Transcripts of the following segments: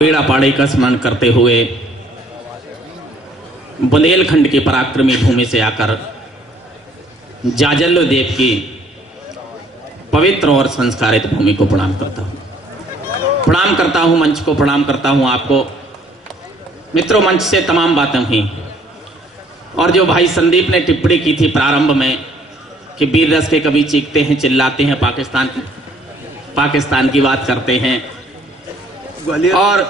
पेड़ा पाड़े का स्मरण करते हुए बुंदेलखंड की पराक्रमी भूमि से आकर जाजल्लो देव की पवित्र और संस्कारित भूमि को प्रणाम करता हूं, मंच को प्रणाम करता हूं, आपको मित्रों। मंच से तमाम बातें हुई और जो भाई संदीप ने टिप्पणी की थी प्रारंभ में कि वीर रस के कभी चीखते हैं, चिल्लाते हैं, पाकिस्तान की बात करते हैं, और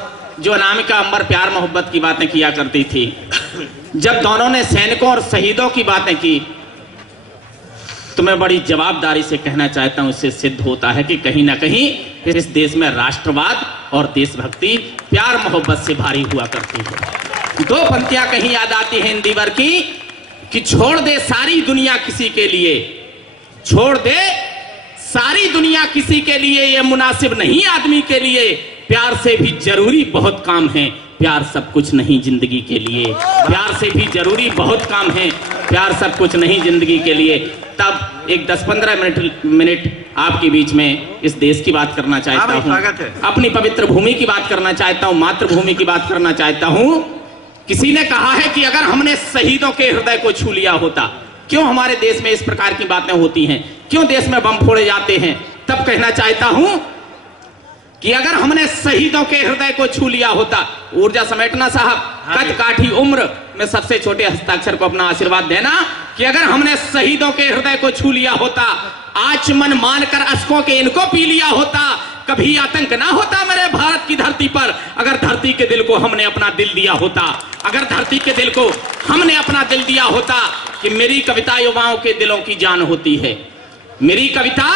जो अनामिका अंबर प्यार मोहब्बत की बातें किया करती थी, जब दोनों ने सैनिकों और शहीदों की बातें की तो मैं बड़ी जवाबदारी से कहना चाहता हूं, इससे सिद्ध होता है कि कहीं ना कहीं इस देश में राष्ट्रवाद और देशभक्ति प्यार मोहब्बत से भारी हुआ करती है। दो पंक्तियां कहीं याद आती हैं इंदिवर की कि छोड़ दे सारी दुनिया किसी के लिए, छोड़ दे सारी दुनिया किसी के लिए, ये मुनासिब नहीं आदमी के लिए, प्यार से भी जरूरी बहुत काम है, प्यार सब कुछ नहीं जिंदगी के लिए, प्यार से भी जरूरी बहुत काम है, प्यार सब कुछ नहीं जिंदगी के लिए। तब एक 10-15 मिनट आपके बीच में इस देश की बात करना चाहता हूं, अपनी पवित्र भूमि की बात करना चाहता हूं, मातृभूमि की बात करना चाहता हूं। किसी ने कहा है कि अगर हमने शहीदों के हृदय को छू लिया होता, क्यों हमारे देश में इस प्रकार की बातें होती हैं, क्यों देश में बम फोड़े जाते हैं, तब कहना चाहता हूं कि अगर हमने शहीदों के हृदय को छू लिया होता। ऊर्जा समेटना साहब, कद काठी उम्र में सबसे छोटे हस्ताक्षर को अपना आशीर्वाद देना कि अगर हमने शहीदों के हृदय को छू लिया होता, आचमन मानकर अश्कों के इनको पी लिया होता, कभी आतंक ना होता मेरे भारत की धरती पर। अगर धरती के दिल को हमने अपना दिल दिया होता, अगर धरती के दिल को हमने अपना दिल दिया होता। कि मेरी कविता युवाओं के दिलों की जान होती है, मेरी कविता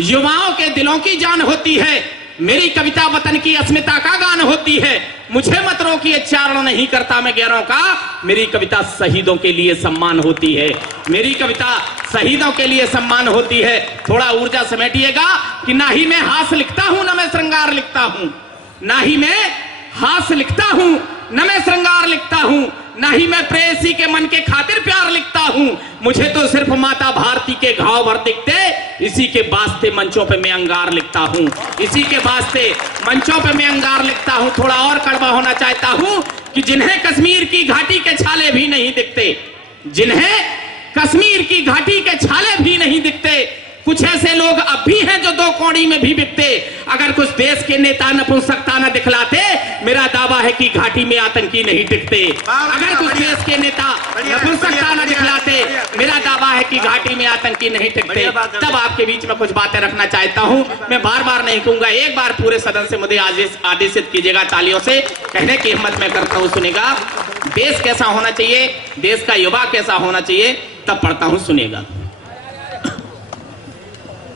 युवाओं के दिलों की जान होती है, मेरी कविता वतन की अस्मिता का गान होती है। मुझे मत रोकिए, चारण नहीं करता मैं गैरों का, मेरी कविता शहीदों के लिए सम्मान होती है, मेरी कविता शहीदों के लिए सम्मान होती है। थोड़ा ऊर्जा समेटिएगा कि ना ही मैं हास लिखता हूं न मैं श्रृंगार लिखता हूं, ना ही मैं हास लिखता हूं न मैं श्रृंगार लिखता हूं, ना ही मैं प्रेयसी के मन के खातिर प्यार लिखता हूं। मुझे तो सिर्फ माता भारती के घाव भर दिखते, इसी के वास्ते मंचों पे मैं अंगार लिखता हूं, इसी के वास्ते मंचों पे मैं अंगार लिखता हूं। थोड़ा और कड़वा होना चाहता हूं कि जिन्हें कश्मीर की घाटी के छाले भी नहीं दिखते, जिन्हें कश्मीर की घाटी के छाले भी नहीं दिखते, कुछ ऐसे लोग अब भी हैं जो दो कौड़ी में भी बिकते। अगर कुछ देश के नेता नपुंसकता न दिखलाते, मेरा दावा है कि घाटी में आतंकी नहीं टिकते। अगर कुछ देश के नेता नपुंसकता न दिखलाते, मेरा दावा है कि घाटी में आतंकी नहीं टिकते। तब आपके बीच में कुछ बातें रखना चाहता हूं, मैं बार बार नहीं कहूंगा, एक बार पूरे सदन से मुझे आदेशित कीजिएगा तालियों से, कहने की हिम्मत मैं करता हूं। सुनेगा देश कैसा होना चाहिए, देश का युवा कैसा होना चाहिए, तब पढ़ता हूं, सुनेगा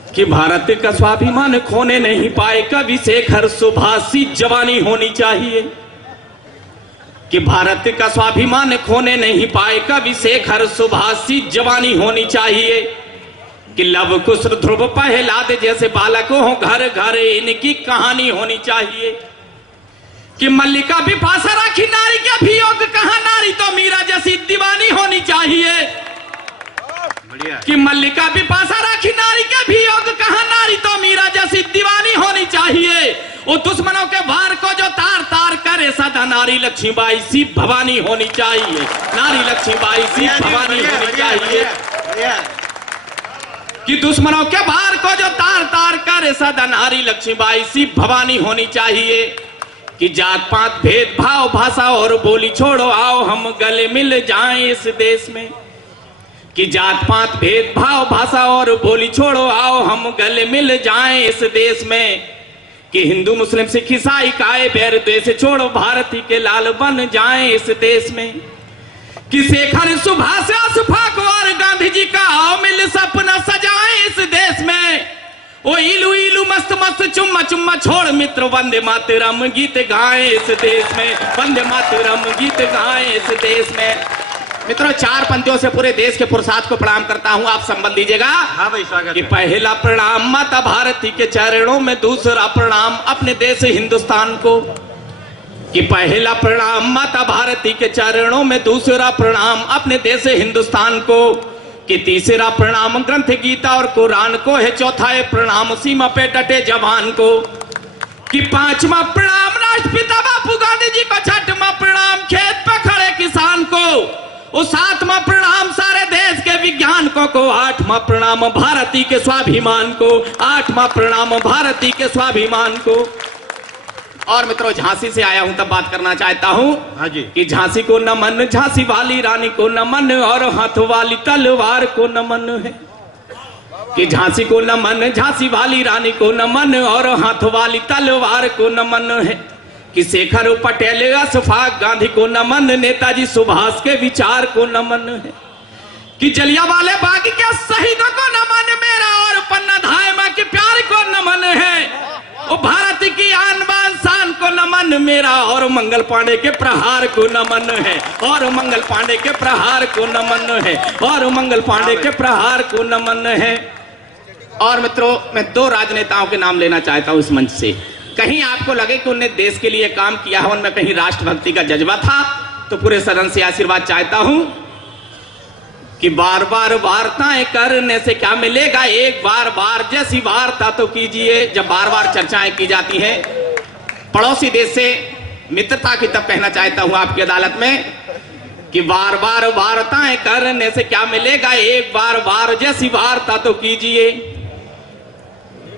कि भारत का स्वाभिमान खोने नहीं पाए कवि शेखर सुभाषी जवानी होनी चाहिए, कि भारत का स्वाभिमान खोने नहीं पाए कवि शेखर सुभाषी जवानी होनी चाहिए, कि लव कुश ध्रुव प्रहलाद जैसे बालक हो घर घर इनकी कहानी होनी चाहिए, कि मल्लिका बिपाशा राखी नारी के अभियोग कहा, नारी तो मीरा जैसी दीवानी होनी चाहिए, कि मल्लिका बिपाशा राखी नारी के भी योग कहा, नारी तो मीरा जैसी दीवानी होनी चाहिए। वो दुश्मनों के वार को जो तार तार करे सदा, नारी लक्ष्मीबाई सी भवानी होनी चाहिए, नारी लक्ष्मीबाई सी भवानी होनी चाहिए, कि दुश्मनों के वार को जो तार तार करे सदा, नारी लक्ष्मीबाई सी भवानी होनी चाहिए, कि जात पात भेदभाव भाषा और बोली छोड़ो, आओ हम गले मिल जाएं इस देश में, कि जात पात भेदभाव भाषा और बोली छोड़ो, आओ हम गले मिल जाएं इस देश में, कि हिंदू मुस्लिम सिख ईसाई काए बैर द्वेष छोड़ो, भारती के लाल बन जाएं इस देश में, कि शेखर सुभाष अशफाक और गांधी जी का आओ मिल सपना सजाएं इस देश में। ओ इलू इलू मस्त मस्त चुम्मा चुम्मा छोड़ मित्र, वंदे मातरम गीत गाएं इस देश में, वंदे मातरम गीत गाएं इस देश में। मित्रों, चार पंक्तियों से पूरे देश के पुरुषार्थ को प्रणाम करता हूं, आप संबल दीजिएगा। हाँ भाई, स्वागत कि पहला प्रणाम माता भारती के चरणों में, दूसरा प्रणाम अपने देश हिंदुस्तान को, कि पहला प्रणाम माता भारती के चरणों में, दूसरा प्रणाम अपने देश हिंदुस्तान को, कि तीसरा प्रणाम ग्रंथ गीता और कुरान को है, चौथा है प्रणाम सीमा पे डटे जवान को, कि पांचवा प्रणाम राष्ट्रपिता आठवां प्रणाम भारती के स्वाभिमान को, आठवां प्रणाम भारती के स्वाभिमान को। और मित्रों, झांसी से आया हूं तब बात करना चाहता हूं। हाँ जी। कि झांसी को नमन, झांसी वाली रानी को नमन, और हाथ वाली तलवार को नमन है। कि झांसी को नमन, झांसी वाली रानी को नमन, और हाथ वाली तलवार को नमन है। कि शेखर पटेल, अशफाक गांधी को नमन, नेताजी सुभाष के विचार को नमन है। कि जलियांवाला बाग के शहीदों को नमन मेरा, और पन्ना धायमा के प्यार को नमन है। ओ भारत की आन बान शान को नमन मेरा, और मंगल पांडे के प्रहार को नमन है, और मंगल पांडे के प्रहार को नमन है, और मंगल पांडे के प्रहार को नमन है। और मित्रों, मैं दो राजनेताओं के नाम लेना चाहता हूं इस मंच से। कहीं आपको लगे कि उन्हें देश के लिए काम किया है, उनमें कहीं राष्ट्रभक्ति का जज्बा था, तो पूरे सदन से आशीर्वाद चाहता हूं कि बार बार वार्ताएं करने से क्या मिलेगा, एक बार बार जैसी वार्ता तो कीजिए। जब बार बार चर्चाएं की जाती हैं पड़ोसी देश से मित्रता की, तब कहना चाहता हूं आपकी अदालत में कि बार बार वार्ताएं करने से क्या मिलेगा, एक बार बार जैसी वार्ता तो कीजिए।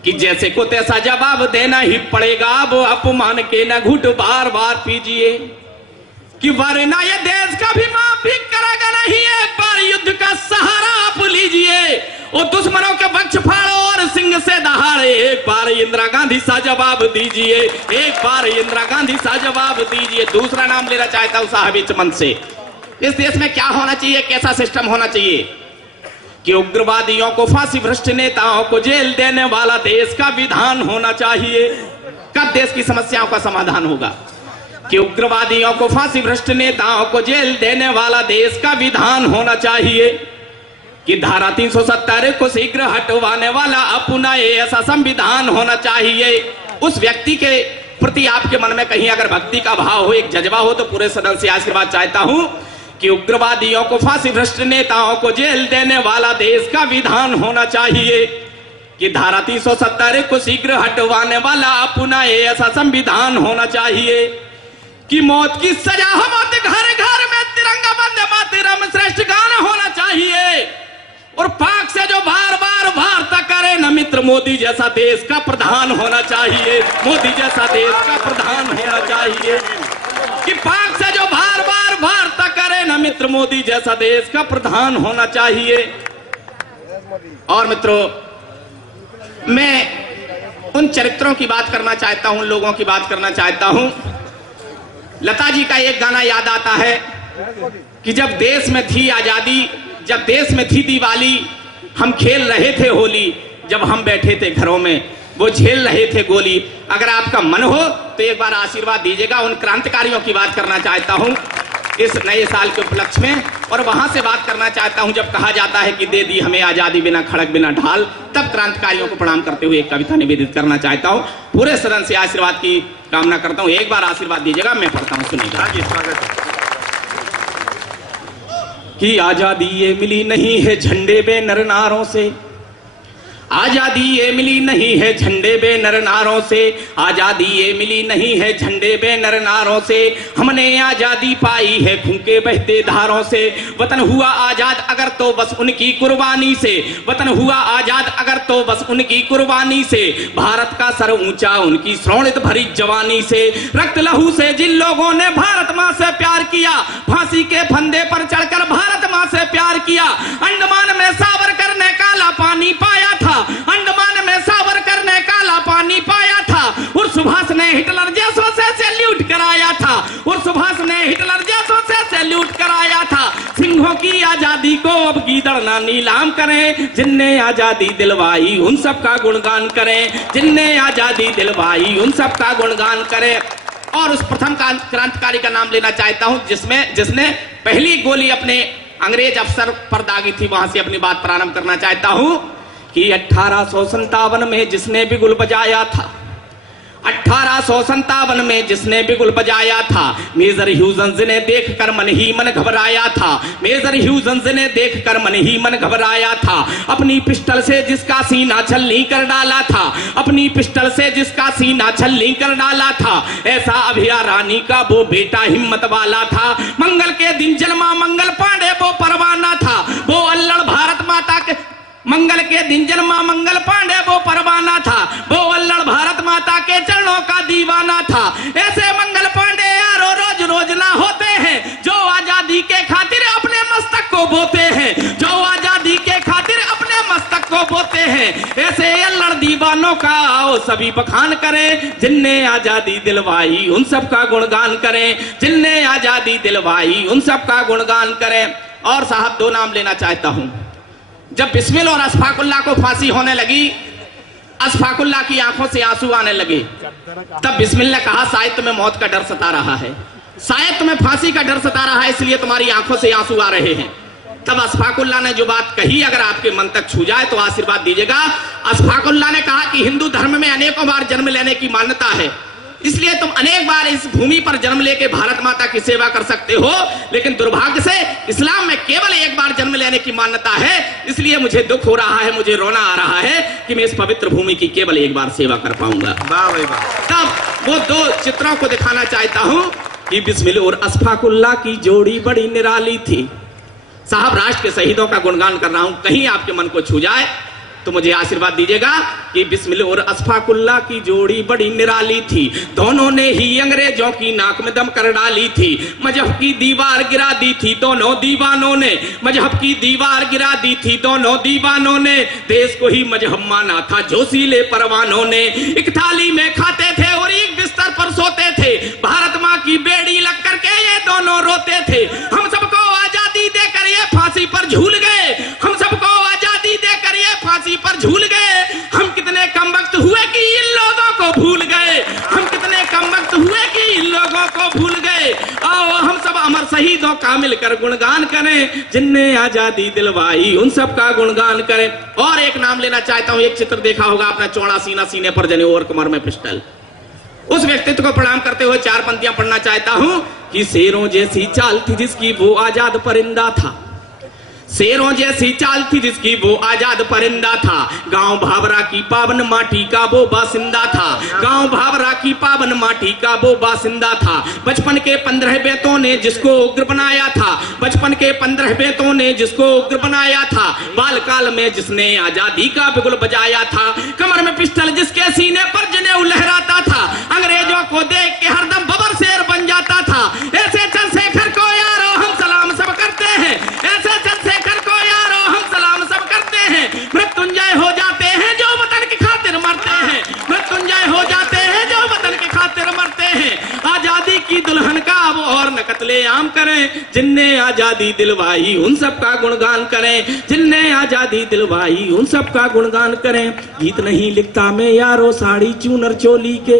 कि जैसे को तैसा जवाब देना ही पड़ेगा, अब अपमान के न घुट बार बार पीजिए। कि वरना ये देश का भी माफ भी करेगा नहीं, एक बार युद्ध का सहारा आप लीजिए। और दुश्मनों के वक्ष फाड़ो और सिंह से दहाड़े, एक बार इंदिरा गांधी सा जवाब दीजिए, एक बार इंदिरा गांधी सा जवाब दीजिए। दूसरा नाम लेना चाहता हूं साहब चमन से। इस देश में क्या होना चाहिए, कैसा सिस्टम होना चाहिए कि उग्रवादियों को, फांसी भ्रष्ट नेताओं को जेल देने वाला देश का विधान होना चाहिए। कब देश की समस्याओं का समाधान होगा? कि उग्रवादियों को, फांसी भ्रष्ट नेताओं को जेल देने वाला देश का विधान होना चाहिए। कि धारा 370 को शीघ्र हटवाने वाला अपना ऐसा संविधान होना चाहिए। उस व्यक्ति के प्रति आपके मन में कहीं अगर भक्ति का भाव हो, एक जज्बा हो, तो पूरे सदन से आशीर्वाद चाहता हूं कि उग्रवादियों को, फांसी भ्रष्ट नेताओं को जेल देने वाला देश का विधान होना चाहिए। कि धारा 370 को शीघ्र हटवाने वाला अपना ऐसा संविधान होना चाहिए। कि मौत की सजा हो, मौत घर घर में तिरंगा वंदे मातरम श्रेष्ठ गान होना चाहिए। और पाक से जो बार बार वार्ता करे न मित्र, मोदी जैसा देश का प्रधान होना चाहिए, मोदी जैसा देश का प्रधान होना चाहिए। कि पाक से जो बार बार वार्ता करे न मित्र, मोदी जैसा देश का प्रधान होना चाहिए। और मित्रों, मैं उन चरित्रों की बात करना चाहता हूं, उन लोगों की बात करना चाहता हूं। लता जी का एक गाना याद आता है कि जब देश में थी आजादी, जब देश में थी दिवाली, हम खेल रहे थे होली, जब हम बैठे थे घरों में वो झेल रहे थे गोली। अगर आपका मन हो तो एक बार आशीर्वाद दीजिएगा। उन क्रांतिकारियों की बात करना चाहता हूं इस नए साल के उपलक्ष्य में, और वहां से बात करना चाहता हूं जब कहा जाता है कि दे दी हमें आजादी बिना खड़क बिना ढाल, तब क्रांतिकारियों को प्रणाम करते हुए एक कविता निवेदित करना चाहता हूं। पूरे सदन से आशीर्वाद की कामना करता हूं। एक बार आशीर्वाद दीजिएगा, मैं पढ़ता हूं, सुनिएगा। कि आजादी ये मिली नहीं है झंडे बे नर नारों से, आजादी ये मिली नहीं है झंडे बे नर नारों से, आजादी ये मिली नहीं है झंडे बे नर नारों से, हमने आजादी पाई है खून के बहते धारों से। वतन हुआ आजाद अगर तो बस उनकी कुर्बानी से, वतन हुआ आजाद अगर तो बस उनकी कुर्बानी से, भारत का सर ऊंचा उनकी श्रोणित भरी जवानी से। रक्त लहू से जिन लोगों ने भारत माँ से प्यार किया, फांसी के फंदे पर चढ़कर भारत माँ से प्यार किया। अंडमान में सावरकर ने काला पानी पाया था, अंडमान में सावरकर ने काला पानी पाया था। और सुभाष ने हिटलर जैसों से सैल्यूट कराया था, और सुभाष ने हिटलर जैसों से सैल्यूट कराया था। सिंहों की आजादी को अब गीदड़ ना नीलाम करें, जिनने आजादी दिलवाई उन सब का गुणगान करें, जिनने आजादी दिलवाई उन सब का गुणगान करें। और उस प्रथम क्रांतिकारी का नाम लेना चाहता हूं जिसने पहली गोली अपने अंग्रेज अफसर पर दागी थी। वहां से अपनी बात प्रारंभ करना चाहता हूं कि 1857 में जिसने बिगुल बजाया था, 1857 में जिसने बिगुल बजाया था, मेजर ह्यूजेंस ने देखकर मन ही मन घबराया था, मेजर ह्यूजेंस ने देखकर मन ही मन घबराया था। अपनी पिस्टल से जिसका सीना छलनी कर डाला था, अपनी पिस्टल से जिसका सीना छलनी कर डाला था, ऐसा अभिया रानी का वो बेटा हिम्मत वाला था। मंगल के दिन जन्मा मंगल पांडे वो परवाना था, वो अल्लड़ भारत माता के मंगल के दिन जन्मा मंगल पांडे वो परवाना था, वो अल्लड़ भारत माता के चरणों का दीवाना था। ऐसे मंगल पांडे यारो रोज रोज ना होते हैं, जो आजादी के खातिर अपने मस्तक को बोते हैं, जो आजादी के खातिर अपने मस्तक को बोते हैं। ऐसे अल्लड़ दीवानों का आओ सभी बखान करें, जिनने आजादी दिलवाई उन सब का गुणगान करें, जिनने आजादी दिलवाई उन सब का गुणगान करें। और साहब दो नाम लेना चाहता हूं। जब बिस्मिल और अशफाकुल्लाह को फांसी होने लगी, अशफाकुल्लाह की आंखों से आंसू आने लगे, तब बिस्मिल ने कहा शायद तुम्हें मौत का डर सता रहा है, शायद तुम्हें फांसी का डर सता रहा है, इसलिए तुम्हारी आंखों से आंसू आ रहे हैं। तब अशफाकुल्लाह ने जो बात कही अगर आपके मन तक छू जाए तो आशीर्वाद दीजिएगा। अशफाकुल्लाह ने कहा कि हिंदू धर्म में अनेकों बार जन्म लेने की मान्यता है, इसलिए तुम अनेक बार इस भूमि पर जन्म लेके भारत माता की सेवा कर सकते हो, लेकिन दुर्भाग्य से इस्लाम में केवल एक बार जन्म लेने की मान्यता है। इसलिए मुझे दुख हो रहा है, मुझे रोना आ रहा है कि मैं इस पवित्र भूमि की केवल एक बार सेवा कर पाऊंगा। तब वो दो चित्रों को दिखाना चाहता हूं कि बिस्मिल और अशफाकुल्लाह की जोड़ी बड़ी निराली थी। साहब राष्ट्र के शहीदों का गुणगान कर रहा हूं, कहीं आपके मन को छू जाए तो मुझे आशीर्वाद दीजिएगा कि बिस्मिल और अशफाकुल्लाह की जोड़ी बड़ी निराली थी। दोनों ने ही अंग्रेजों की नाक में दम कर डाली थी, मजहब की दीवार गिरा दी थी दोनों दीवानों ने, मजहब की दीवार गिरा दी थी दोनों दीवानों ने। देश को ही मजहब माना था जोशीले परवानों ने, एक थाली में खाते थे और एक बिस्तर पर सोते थे, भारत माँ की बेड़ी लग करके ये दोनों रोते थे। हम सबको आजादी देकर ये फांसी पर झूल गए, हम सबको आजादी देकर ये फांसी पर झूल गए। हम कितने कम वक्त हुए कि इन लोगों को भूल गए, हम कितने कम वक्त हुए कि इन लोगों को भूल गए। आओ हम सब अमर शहीदों का मिलकर गुणगान करें, जिनने आजादी दिलवाई उन सब का गुणगान करें। और एक नाम लेना चाहता हूं, एक चित्र देखा होगा आपने, चौड़ा सीना, सीने पर जनेऊ और कमर में पिस्टल। उस व्यक्तित्व को प्रणाम करते हुए चार पंक्तियां पढ़ना चाहता हूं कि शेरों जैसी चाल थी जिसकी वो आजाद परिंदा था, शेरों जैसी चाल थी जिसकी वो आजाद परिंदा था, गांव भावरा की पावन माटी का वो बासिंदा था, गांव भावरा की पावन माटी का वो बासिंदा था। बचपन के 15 बेतों ने जिसको उग्र बनाया था, बचपन के 15 बेतों ने जिसको उग्र बनाया था, बालकाल में जिसने आजादी का बिगुल बजाया था, कमर में पिस्टल जिसके सीने पर जनेऊ लहराता था, अंग्रेजों को देख के हरदम बबर शेर बन जाता था। ऐसे चंद्रशेखर को यारो हम सलाम सब करते हैं, ऐसे चंद्रशेखर को यारो हम सलाम सब करते हैं। मृत्युंजय हो जाते हैं जो वतन की खातिर मरते हैं, मृत्युंजय हो जाते हैं जो वतन की खातिर मरते हैं। आजादी की दुल्हन का अब और न कत्लेआम करें, जिनने आजादी दिलवाई उन सब का गुणगान करें, जिनने आजादी दिलवाई उन सब का गुणगान करें। गीत नहीं लिखता मैं यारो साड़ी चूनर चोली के,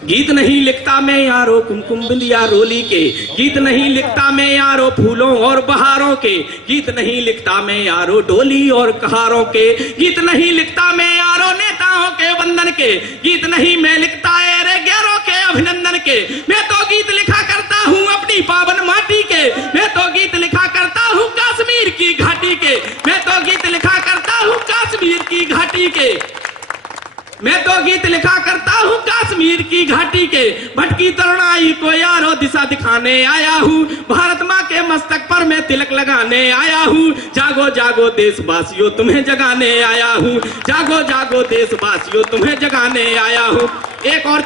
गीत नहीं लिखता मैं यारो कुमकुम बिंदिया रोली के, गीत नहीं लिखता मैं यारो फूलों और बहारों के, गीत नहीं लिखता मैं यारो डोली और कहारों के, गीत नहीं लिखता मैं यारो नेताओं के वंदन के, गीत नहीं मैं लिखता रे गैरों के अभिनंदन के। मैं तो गीत लिखा करता हूँ अपनी पावन माटी के, मैं तो गीत लिखा करता हूँ कश्मीर की घाटी के, मैं तो गीत लिखा करता हूँ कश्मीर की घाटी के, मैं तो गीत लिखा करता हूँ कश्मीर की घाटी के। भटकी तरुणाई को यारो दिशा दिखाने आया हूँ, भारत माँ के मस्तक पर मैं तिलक लगाने आया हूँ। जागो जागो देशवासियों तुम्हें जगाने आया हूँ, जागो जागो देशवासियों तुम्हें जगाने आया हूँ। एक और